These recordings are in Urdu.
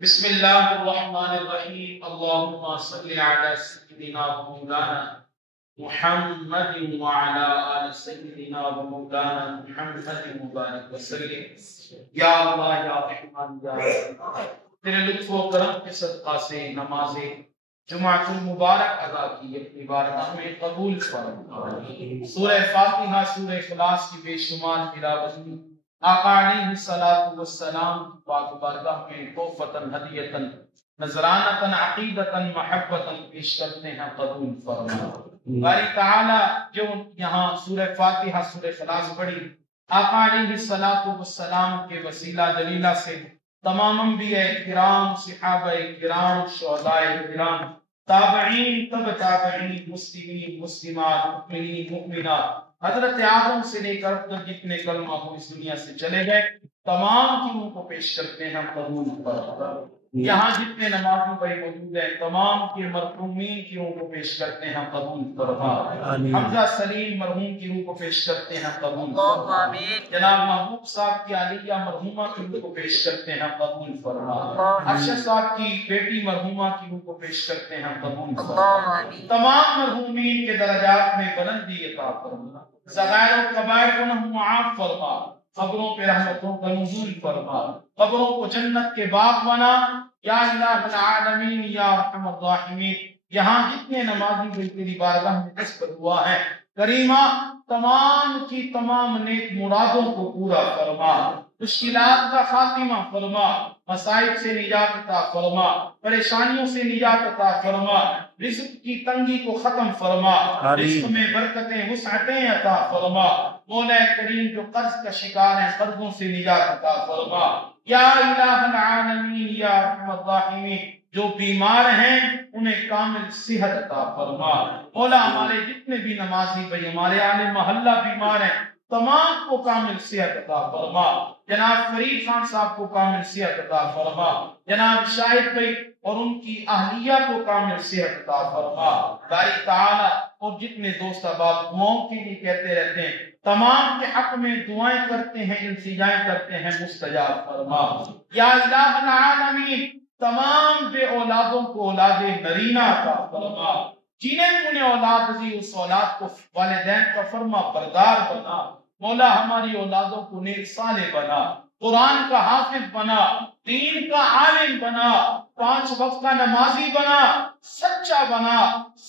بسم اللہ الرحمن الرحیم اللہم صلی علی سیدنا و مولانا محمد وعلی آل سیدنا و مولانا محمد مبارک وسلم۔ یا اللہ یا رحمان یا رحیم، تیرے لطف و کرم کے صدقہ سے نماز جمعۃ المبارک ادا کی اپنی بارگاہ میں قبول فرما۔ سورہ فاتحہ، سورہ اخلاص کی بے شمار تلاوت آقا علیہ الصلوۃ والسلام پاک بارگاہ میں تحفتاً ہدیتاً نذرانتاً عقیدتاً محبتاً پیش کرتے ہیں، قبول فرما۔ باری تعالی جو یہاں سورہ فاتحہ سورہ اخلاص پڑھی، آقا علیہ الصلوۃ والسلام کے وسیلہ دلیلہ سے تمام انبیاء کرام، صحابہ کرام، شہداء کرام، تابعین، تبع تابعین، مسلمین، مسلمات، مؤمنین، مؤمنات، حضرت آدم سے لے کر جتنے کلمہ کو اس دنیا سے چلے گئے تمام کی روح کو پیش کرتے ہیں، قبول فرما۔ یہاں جتنے نمازی بھائی موجود ہیں تمام کے مرحومین کی روح کو پیش کرتے ہیں، قبول فرما۔ حمزہ سلیم مرحوم کی روح کو پیش کرتے ہیں، قبول فرما۔ جناب محبوب صاحب کی عالیہ مرحومہ کی روح کو پیش کرتے ہیں، قبول فرما۔ ارشد صاحب کی بیٹی مرحومہ کی روح کو پیش کرتے ہیں، قبول فرما۔ تمام مرحومین کے درجات میں بلندی عطا فرما، صغائر و کبائر کو معاف فرما، قبروں پہ رحمتوں کا نزول فرما، قبروں کو جنت کے باغ بنا، یا الہ العالمین یا ارحم الراحمین۔ یہاں جتنے نمازی بھی تیری بارگاہ میں دستر ہوا ہے کریمہ، تمام کی تمام نیک مرادوں کو پورا فرما، مشکلات کا خاتمہ فرما، مصائب سے نجات عطا فرما، پریشانیوں سے نجات عطا فرما، رزق کی تنگی کو ختم فرما، رزق میں برکتیں وسعتیں عطا فرما۔ مولا کریم جو قرض کا شکار ہیں قرضوں سے نجات عطا فرما، یا الہ العالمین یا ارحم الراحمین۔ جو بیمار ہیں انہیں کامل صحت عطا فرما۔ مولا ہمارے جتنے بھی نمازی بھائی، ہمارے اہل محلہ بیمار ہیں تمام کو کامل صحت عطا فرما۔ جناب فرید خان صاحب کو کامل صحت عطا فرما، جناب شاہد بھائی اور ان کی اہلیہ کو کامل صحت عطا فرما۔ باری تعالی اور جتنے دوست احباب دعاؤں کے لیے کہتے رہتے ہیں تمام کے حق میں دعائیں کرتے ہیں، التجائیں کرتے ہیں، مستجاب فرما۔ یا الہ العالمین تمام بے اولادوں کو اولاد نرینہ عطا فرما، جنہیں تو نے اولاد دی اس اولاد کو والدین کا فرما بردار بنا۔ مولا ہماری اولادوں کو نیک صالح بنا، قرآن کا حافظ بنا، دین کا عالم بنا، 5 وقت کا نمازی بنا، سچا بنا،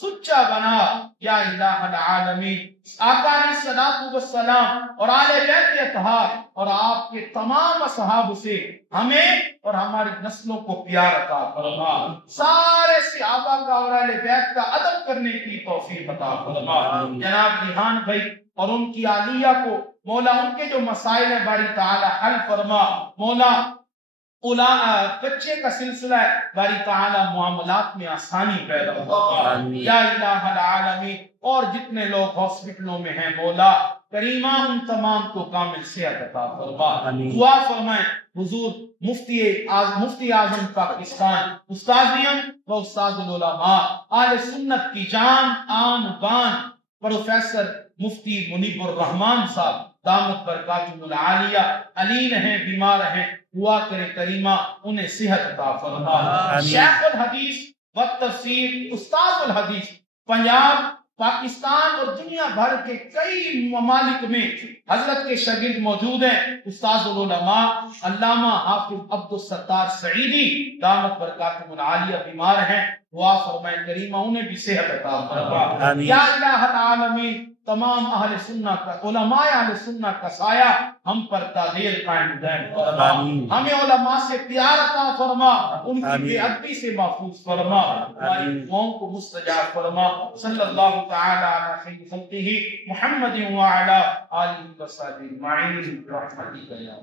سچا بنا۔ یا الہ العالمین آقا علیہ الصلوۃ والسلام اور آل بیت اطہار اور آپ کے تمام اصحاب سے ہمیں اور ہماری نسلوں کو پیار عطا فرما، سارے صحابہ کا اور اہل بیت کا ادب کرنے کی توفیق عطا فرما۔ جناب ریحان بھائی اور ان کی عالیہ کو مولا ان کے جو مسائل ہیں باری تعالی حل فرما۔ مولا بچے کا سلسلہ ہے باری تعالی معاملات میں آسانی پیدا فرما۔ یا الہ العالمین اور جتنے لوگ ہاسپٹلوں میں ہیں مولا کریمہ ان تمام کو کامل صحت عطا فرما۔ دعا فرمائیں حضور مفتی اعظم پاکستان استاذیم و استاد العلماء آل سنت کی جان آن بان پروفیسر مفتی منیب الرحمان صاحب دامت برکاتہ العالیہ علین ہیں، بیمار ہیں، دعا کرے کریمہ انہیں صحت عطا فرما۔ شیخ الحدیث و تفسیر استاد الحدیث پنجاب، پاکستان اور دنیا بھر کے کئی ممالک میں حضرت کے شاگرد موجود ہیں، استاد العلماء علامہ حافظ عبدالستار سعیدی دامت برکاتہ العالیہ بیمار ہیں، دعا فرمائے کریمہ انہیں بھی صحت عطا فرما۔ یا الہ العالمین تمام اہل سنت کا علماء اہل سنت کا سایہ ہم پر تادیر قائم دائم فرما، ہمیں علماء سے پیار عطا فرما، ان کی بے ادبی سے محفوظ فرما، ہماری دعاؤں کو مستجاب فرما۔ صلی اللہ تعالی علی خیر خلقہ محمد وعلی آلہ وصحبہ اجمعین برحمتک یا